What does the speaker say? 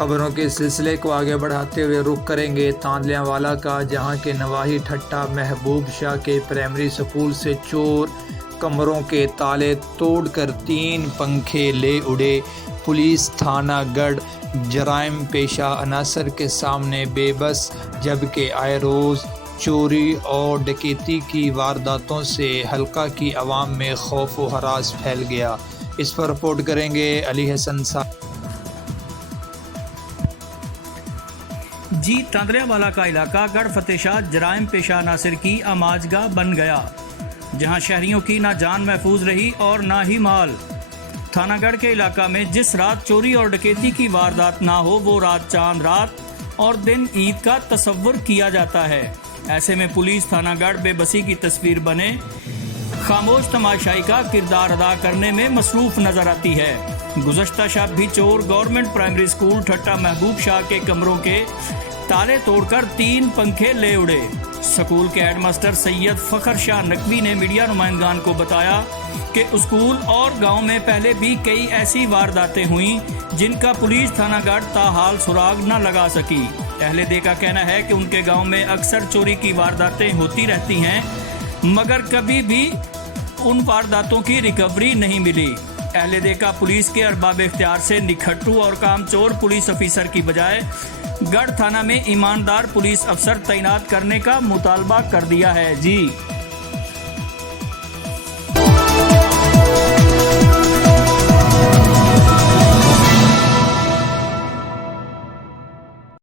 خبروں کے سلسلے کو آگے بڑھاتے ہوئے رخ کریں گے تاندلیاں والا کا، جہاں کے نواحی ٹھٹا محبوب شاہ کے پرائمری اسکول سے چور کمروں کے تالے توڑ کر 3 پنکھے لے اڑے۔ پولیس تھانہ گڑھ جرائم پیشہ عناصر کے سامنے بے بس، جبکہ آئے روز چوری اور ڈکیتی کی وارداتوں سے حلقہ کی عوام میں خوف و ہراس پھیل گیا۔ اس پر رپورٹ کریں گے علی حسن صاحب۔ تاندلیاں والا کا علاقہ گڑھ فتح شاہ جرائم پیشہ عناصر کی آماج گاہ بن گیا، جہاں شہریوں کی نہ جان محفوظ رہی اور نہ ہی مال۔ تھانہ گڑھ کے علاقہ میں جس رات چوری اور ڈکیتی کی واردات نہ ہو، وہ رات چاند رات اور دن عید کا تصور کیا جاتا ہے۔ ایسے میں پولیس تھانہ گڑھ بے بسی کی تصویر بنے خاموش تماشائی کا کردار ادا کرنے میں مصروف نظر آتی ہے۔ گزشتہ شب بھی چور گورنمنٹ پرائمری اسکول ٹھٹا محبوب شاہ کے کمروں کے تالے توڑ کر 3 پنکھے لے اڑے۔ اسکول کے ہیڈ ماسٹر سید فخر شاہ نقوی نے میڈیا نمائندگان کو بتایا کہ اسکول اور گاؤں میں پہلے بھی کئی ایسی وارداتیں ہوئیں جن کا پولیس تھانہ گڑھ تاحال سراغ نہ لگا سکی۔ اہل دے کا کہنا ہے کہ ان کے گاؤں میں اکثر چوری کی وارداتیں ہوتی رہتی ہیں، مگر کبھی بھی ان وارداتوں کی ریکوری نہیں ملی۔ اہل دے کا پولیس کے ارباب اختیار سے نکھٹو اور کام چور پولیس افیسر کی بجائے گڑھ تھانہ میں ایماندار پولیس افسر تعینات کرنے کا مطالبہ کر دیا ہے۔